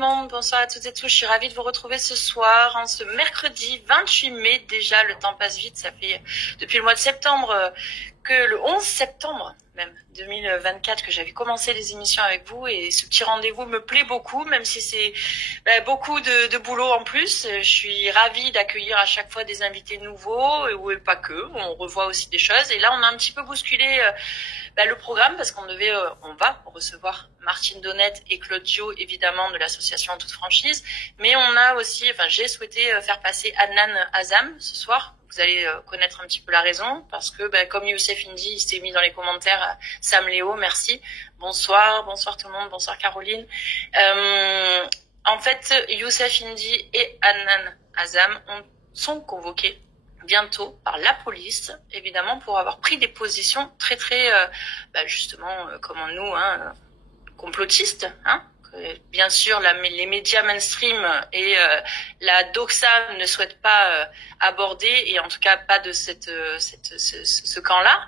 monde, bonsoir à toutes et tous. Je suis ravie de vous retrouver ce soir, en ce mercredi 28 mai. Déjà, le temps passe vite. Ça fait depuis le mois de septembre que le 11 septembre même 2024 que j'avais commencé les émissions avec vous, et ce petit rendez-vous me plaît beaucoup, même si c'est beaucoup de boulot en plus. Je suis ravie d'accueillir à chaque fois des invités nouveaux, ou pas que, on revoit aussi des choses. Et là, on a un petit peu bousculé le programme, parce qu'on va recevoir Martine Donnette et Claude Dio, évidemment, de l'association En Toute Franchise. Mais on a aussi, j'ai souhaité faire passer Adnan Azam ce soir. Vous allez connaître un petit peu la raison, parce que comme Youssef Indy, il s'est mis dans les commentaires, Sam Léo, merci. Bonsoir tout le monde, bonsoir Caroline. En fait, Youssef Indy et Adnan Azam sont convoqués bientôt par la police, évidemment, pour avoir pris des positions très justement comme nous, complotistes, bien sûr, les médias mainstream et la doxa ne souhaitent pas aborder, et en tout cas pas de ce camp-là.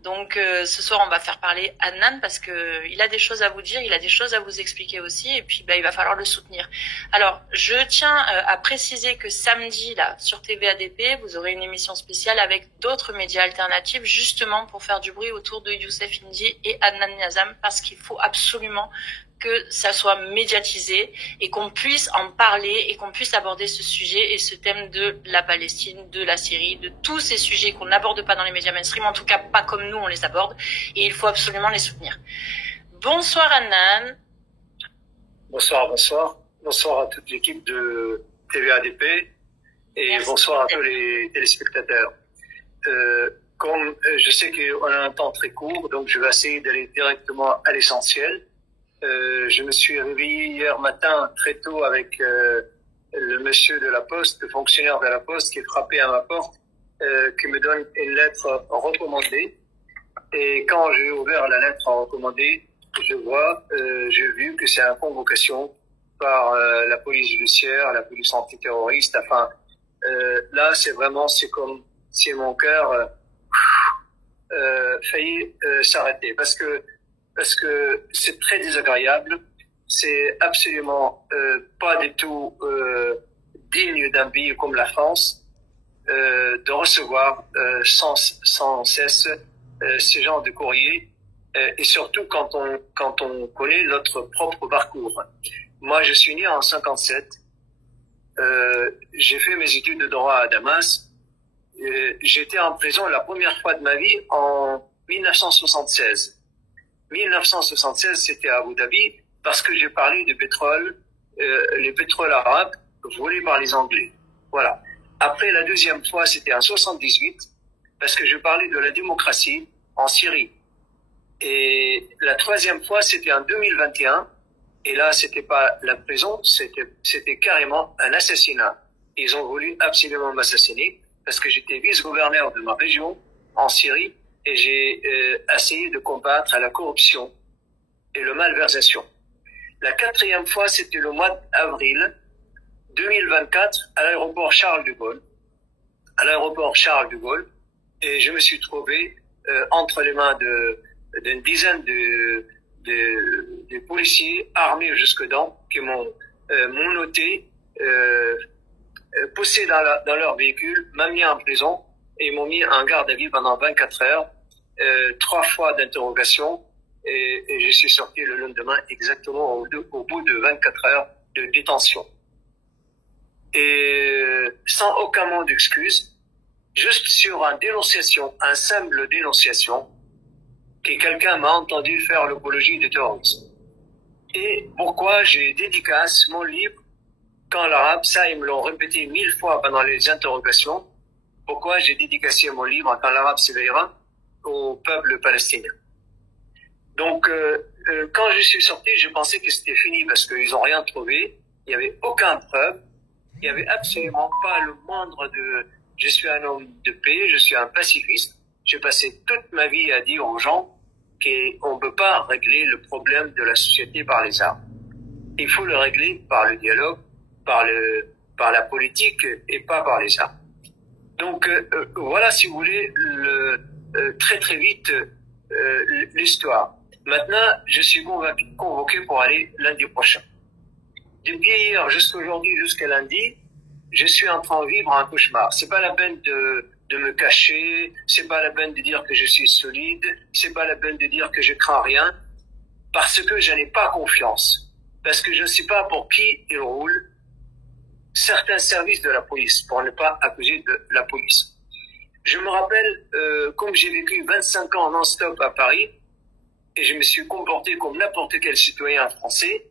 Donc ce soir, on va faire parler Adnan, parce que il a des choses à vous dire, il a des choses à vous expliquer aussi, et puis il va falloir le soutenir. Alors, je tiens à préciser que samedi, là, sur TVADP, vous aurez une émission spéciale avec d'autres médias alternatifs, justement pour faire du bruit autour de Youssef Indy et Adnan Azam, parce qu'il faut absolument que ça soit médiatisé et qu'on puisse en parler et qu'on puisse aborder ce sujet et ce thème de la Palestine, de la Syrie, de tous ces sujets qu'on n'aborde pas dans les médias mainstream, en tout cas pas comme nous on les aborde, et il faut absolument les soutenir. Bonsoir Adnan. Bonsoir à toute l'équipe de TVADP et merci. Bonsoir à tous les téléspectateurs. Comme je sais qu'on a un temps très court, donc je vais essayer d'aller directement à l'essentiel. Je me suis réveillé hier matin très tôt avec le monsieur de la Poste, le fonctionnaire de la Poste, qui est frappé à ma porte, qui me donne une lettre recommandée. Et quand j'ai ouvert la lettre recommandée, j'ai vu que c'est une convocation par la police judiciaire, la police antiterroriste. Enfin, là, c'est comme si mon cœur faillit s'arrêter, parce que c'est très désagréable, c'est absolument pas du tout digne d'un pays comme la France de recevoir sans cesse ce genre de courrier, et surtout quand on connaît notre propre parcours. Moi, je suis né en 57, j'ai fait mes études de droit à Damas, j'étais en prison la première fois de ma vie en 1976. 1976, c'était à Abu Dhabi, parce que j'ai parlé de pétrole, les pétroles arabes volés par les Anglais. Voilà. Après, la deuxième fois, c'était en 78, parce que je parlais de la démocratie en Syrie. Et la troisième fois, c'était en 2021, et là, c'était pas la prison, c'était carrément un assassinat. Ils ont voulu absolument m'assassiner, parce que j'étais vice-gouverneur de ma région en Syrie, et j'ai essayé de combattre la corruption et la malversation. La quatrième fois, c'était le mois d'avril 2024 à l'aéroport Charles de Gaulle. Et je me suis trouvé entre les mains d'une dizaine de policiers armés jusque dents, qui m'ont noté, poussé dans leur véhicule, m'ont mis en prison et m'ont mis en garde à vue pendant 24 heures. 3 fois d'interrogation, et je suis sorti le lendemain exactement au bout de 24 heures de détention. Et sans aucun mot d'excuse, juste sur un simple dénonciation, que quelqu'un m'a entendu faire l'apologie du terrorisme. Et pourquoi j'ai dédicace mon livre quand l'arabe, ça ils me l'ont répété 1000 fois pendant les interrogations, pourquoi j'ai dédicacé mon livre quand l'arabe s'éveillera au peuple palestinien. Donc, quand je suis sorti, je pensais que c'était fini, parce qu'ils n'ont rien trouvé, il n'y avait aucune preuve, il n'y avait absolument pas le moindre je suis un homme de paix, je suis un pacifiste, j'ai passé toute ma vie à dire aux gens qu'on ne peut pas régler le problème de la société par les armes. Il faut le régler par le dialogue, par la politique, et pas par les armes. Donc, voilà, si vous voulez, très vite l'histoire. Maintenant, je suis convoqué pour aller lundi prochain. depuis hier jusqu'à aujourd'hui, jusqu'à lundi, je suis en train de vivre un cauchemar. C'est pas la peine de me cacher, c'est pas la peine de dire que je suis solide, c'est pas la peine de dire que je crains rien, parce que je n'ai pas confiance. Parce que je ne sais pas pour qui il roule certains services de la police, pour ne pas accuser de la police. Je me rappelle, comme j'ai vécu 25 ans non-stop à Paris, et je me suis comporté comme n'importe quel citoyen français,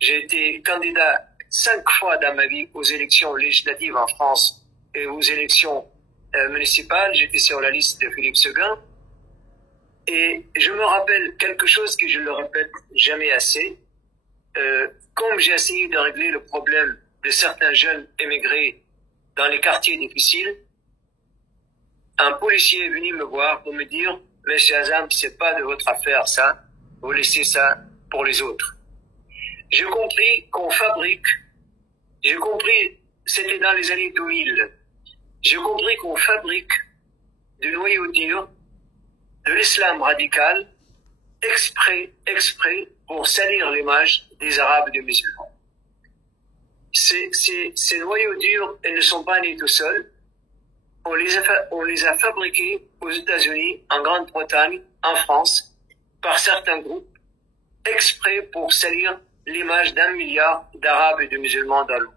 j'ai été candidat 5 fois dans ma vie aux élections législatives en France et aux élections municipales. J'étais sur la liste de Philippe Séguin. Et je me rappelle quelque chose que je ne le répète jamais assez. Comme j'ai essayé de régler le problème de certains jeunes émigrés dans les quartiers difficiles, un policier est venu me voir pour me dire « Monsieur Azam, c'est pas de votre affaire ça, vous laissez ça pour les autres ». J'ai compris qu'on fabrique, c'était dans les années 2000, j'ai compris qu'on fabrique du noyau dur, de l'islam radical, exprès pour salir l'image des Arabes et des musulmans. Ces noyaux durs, ils ne sont pas nés tout seuls. On les a fabriqués aux États-Unis, en Grande-Bretagne, en France, par certains groupes, exprès pour salir l'image d'1 milliard d'Arabes et de musulmans dans le monde.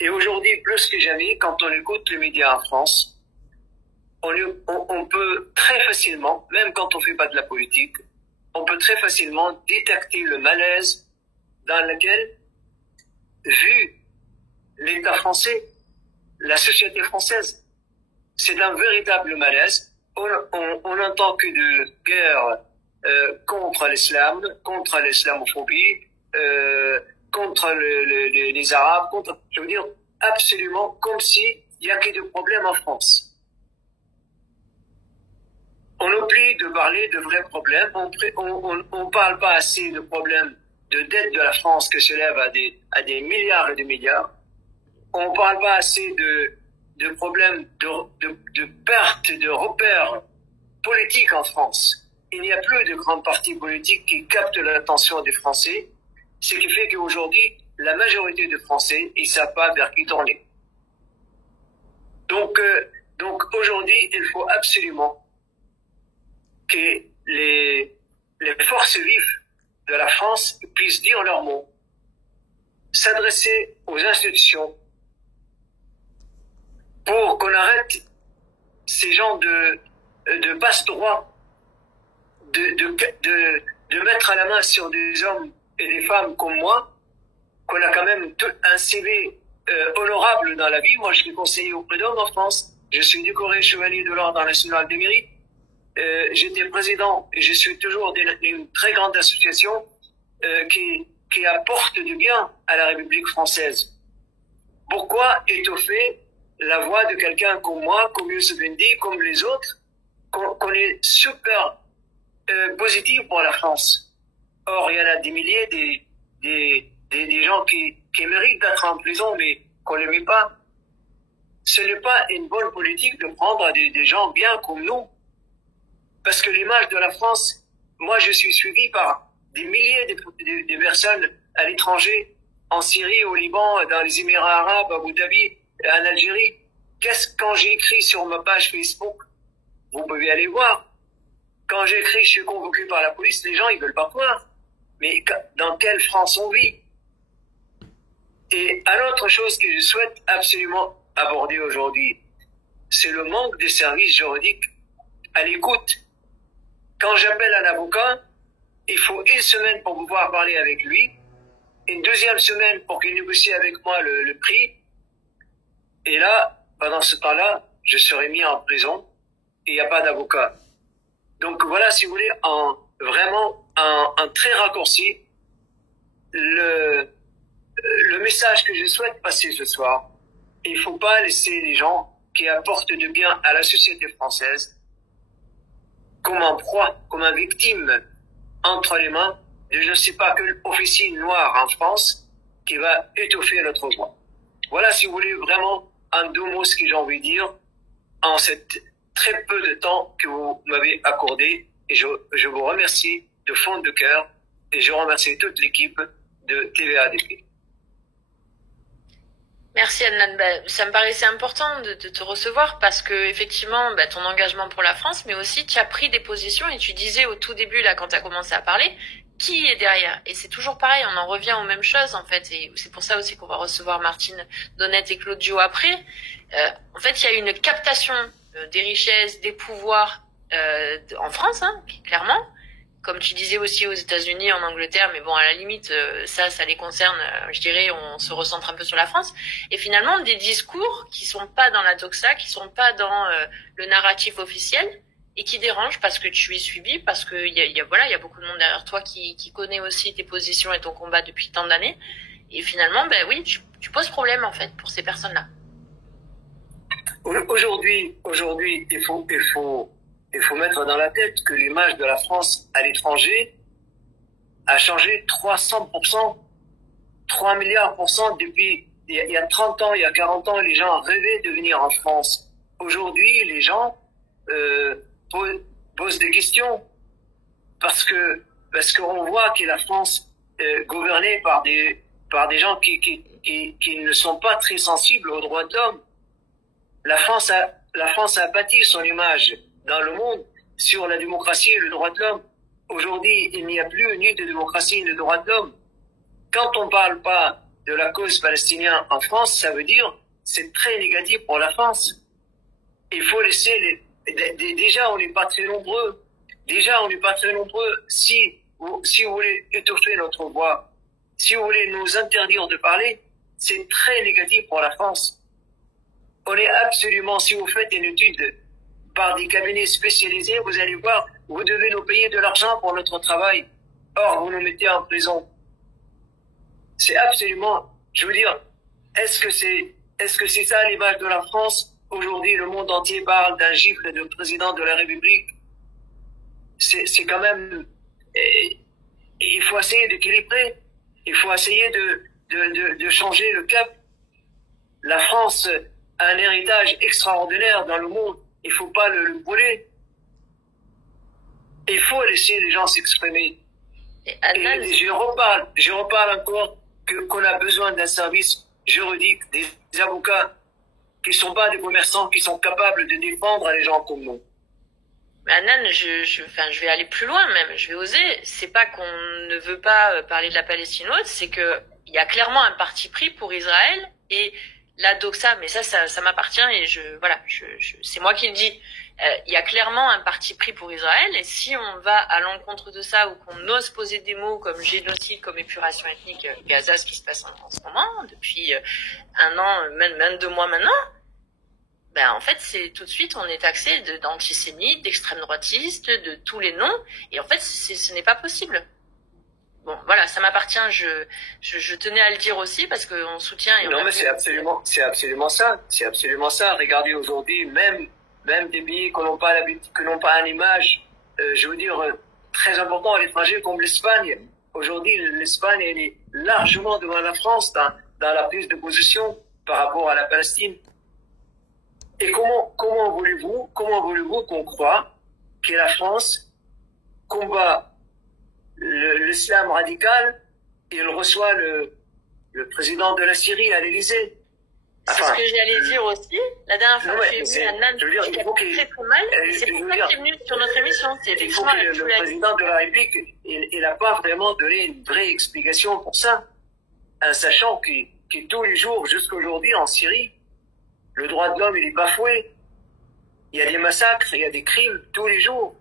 Et aujourd'hui, plus que jamais, quand on écoute les médias en France, on peut très facilement, même quand on fait pas de la politique, on peut très facilement détecter le malaise dans lequel, vu l'État français, la société française, c'est un véritable malaise. On n'entend que de guerre contre l'islam, contre l'islamophobie, contre les Arabes, je veux dire, absolument comme s'il n'y a que des problèmes en France. On oublie de parler de vrais problèmes. On parle pas assez de problèmes de dette de la France qui s'élève à des milliards et des milliards. On parle pas assez de problèmes de perte de repères politiques en France. Il n'y a plus de grands partis politiques qui captent l'attention des Français, ce qui fait qu'aujourd'hui, la majorité des Français, ils savent pas vers qui tourner. Donc aujourd'hui, il faut absolument que les forces vives de la France puissent dire leurs mots, s'adresser aux institutions pour qu'on arrête ces gens de passe-droit, de mettre à la main sur des hommes et des femmes comme moi, qu'on a quand même un CV honorable dans la vie. Moi, je suis conseiller au Prud'homme en France. Je suis décoré chevalier de l'Ordre national des mérites. J'étais président et je suis toujours d'une très grande association qui apporte du bien à la République française. Pourquoi étoffer la voix de quelqu'un comme moi, comme Youssef Indy, comme les autres, qu'on est super positif pour la France? Or, il y en a des milliers des gens qui méritent d'être en prison, mais qu'on ne les met pas. Ce n'est pas une bonne politique de prendre des gens bien comme nous. Parce que l'image de la France, moi je suis suivi par des milliers de personnes à l'étranger, en Syrie, au Liban, dans les Émirats arabes, à Abu Dhabi, en Algérie. Quand j'ai écrit sur ma page Facebook, vous pouvez aller voir. Quand j'ai écrit, je suis convoqué par la police, les gens ils veulent pas croire. Mais dans quelle France on vit? Et une autre chose que je souhaite absolument aborder aujourd'hui, c'est le manque de services juridiques à l'écoute. Quand j'appelle un avocat, il faut 1 semaine pour pouvoir parler avec lui, une 2e semaine pour qu'il négocie avec moi le prix, et là, pendant ce temps-là, je serai mis en prison et il n'y a pas d'avocat. Donc voilà, si vous voulez, vraiment un très raccourci, le message que je souhaite passer ce soir. Il ne faut pas laisser les gens qui apportent du bien à la société française comme un proie, comme une victime entre les mains de je ne sais pas quelle officine noire en France qui va étoffer notre voix. Voilà, si vous voulez, vraiment en 2 mots ce que j'ai envie de dire en cette très peu de temps que vous m'avez accordé, et je vous remercie de fond de cœur, et je remercie toute l'équipe de TVA-DP. Merci Adnan. Ça me paraissait important de te recevoir parce que effectivement, ton engagement pour la France, mais aussi tu as pris des positions et tu disais au tout début là quand tu as commencé à parler, qui est derrière. Et c'est toujours pareil, on en revient aux mêmes choses en fait. Et c'est pour ça aussi qu'on va recevoir Martine Donnette et Claude Gio après. En fait, il y a une captation des richesses, des pouvoirs en France, clairement. Comme tu disais aussi aux États-Unis, en Angleterre, mais bon, à la limite, ça les concerne, je dirais, on se recentre un peu sur la France. Et finalement, des discours qui sont pas dans la doxa, qui sont pas dans le narratif officiel, et qui dérangent parce que tu es suivi, parce que il y a beaucoup de monde derrière toi qui connaît aussi tes positions et ton combat depuis tant d'années. Et finalement, oui, tu poses problème, en fait, pour ces personnes-là. Aujourd'hui, il faut mettre dans la tête que l'image de la France à l'étranger a changé 300%, 3 milliards % depuis il y a 30 ans, il y a 40 ans, les gens rêvaient de venir en France. Aujourd'hui, les gens posent des questions parce qu'on voit que la France gouvernée par des gens qui ne sont pas très sensibles aux droits de l'homme. La France a bâti son image dans le monde sur la démocratie et le droit de l'homme. Aujourd'hui, il n'y a plus ni de démocratie ni de droit de l'homme. Quand on parle pas de la cause palestinienne en France, ça veut dire c'est très négatif pour la France. Il faut laisser déjà on n'est pas très nombreux. Si vous voulez étouffer notre voix, si vous voulez nous interdire de parler, c'est très négatif pour la France. On est absolument, si vous faites une étude par des cabinets spécialisés, vous allez voir, vous devez nous payer de l'argent pour notre travail. Or, vous nous mettez en prison. C'est absolument, je veux dire, est-ce que c'est ça l'image de la France? Aujourd'hui, le monde entier parle d'un gifle de président de la République. C'est quand même, il faut essayer d'équilibrer. Il faut essayer de changer le cap. La France a un héritage extraordinaire dans le monde. Il faut pas le brûler. Il faut laisser les gens s'exprimer. Et je reparle encore qu'on a besoin d'un service juridique, des avocats qui sont pas des commerçants, qui sont capables de défendre les gens comme nous. Mais Adnan, je vais aller plus loin même, je vais oser. C'est pas qu'on ne veut pas parler de la Palestine ou autre, c'est que il y a clairement un parti pris pour Israël et la doxa, mais ça m'appartient et c'est moi qui le dis. Il y a clairement un parti pris pour Israël et si on va à l'encontre de ça ou qu'on ose poser des mots comme génocide, comme épuration ethnique, Gaza, ce qui se passe en ce moment, depuis un an, même 2 mois maintenant, en fait, c'est tout de suite, on est taxé d'antisémite, d'extrême droitiste, de tous les noms et en fait, ce n'est pas possible. Bon, voilà, ça m'appartient. Je tenais à le dire aussi parce qu'on soutient. Non, mais c'est absolument ça. C'est absolument ça. Regardez aujourd'hui, même des pays qui n'ont pas une image, je veux dire, très important à l'étranger comme l'Espagne. Aujourd'hui, l'Espagne elle est largement devant la France dans la prise de position par rapport à la Palestine. Et comment voulez-vous qu'on croie que la France combat l'islam radical, il reçoit le président de la Syrie à l'Élysée. C'est ce que j'allais dire aussi. La dernière fois que j'ai vu Adnan, il a très très mal. C'est pour ça qu'il est venu sur notre émission. Il faut que le président de la République, il n'a pas vraiment donné une vraie explication pour ça. En sachant que tous les jours, jusqu'aujourd'hui, en Syrie, le droit de l'homme, il est bafoué. Il y a des massacres, il y a des crimes tous les jours.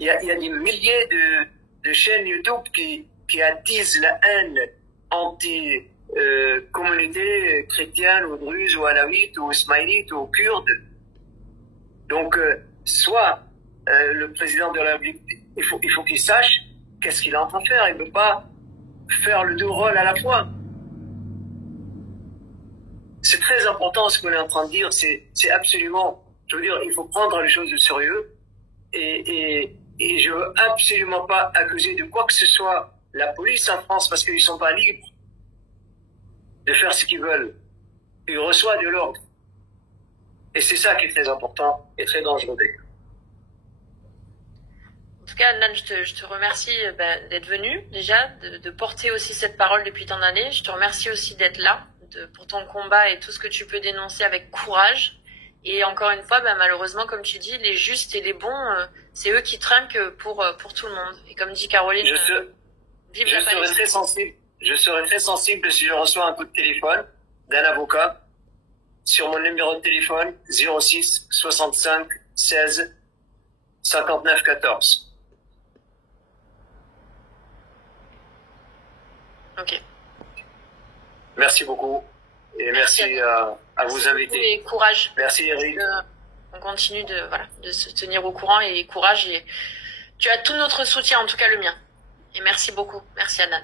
Il y a des milliers de chaînes YouTube qui attisent la haine anti-communauté chrétienne ou druze ou alawite ou ismaélite ou kurde. Donc, soit le président de la République, il faut qu'il sache qu'est-ce qu'il est en train de faire. Il ne peut pas faire le 2 rôles à la fois. C'est très important ce qu'on est en train de dire. C'est absolument, je veux dire, il faut prendre les choses au sérieux et je veux absolument pas accuser de quoi que ce soit la police en France parce qu'ils sont pas libres de faire ce qu'ils veulent. Ils reçoivent de l'ordre. Et c'est ça qui est très important et très dangereux. En tout cas, Nan, je te remercie d'être venu déjà, de porter aussi cette parole depuis tant d'années. Je te remercie aussi d'être là pour ton combat et tout ce que tu peux dénoncer avec courage. Et encore une fois, malheureusement, comme tu dis, les justes et les bons, c'est eux qui trinquent pour tout le monde. Et comme dit Caroline, vive la Palestine. Je serais très sensible si je reçois un coup de téléphone d'un avocat sur mon numéro de téléphone 06 65 16 59 14. Ok. Merci beaucoup et merci à vous inviter. Et courage. Merci Eric. On continue de se tenir au courant et courage. Et tu as tout notre soutien, en tout cas le mien. Et merci beaucoup. Merci Anan.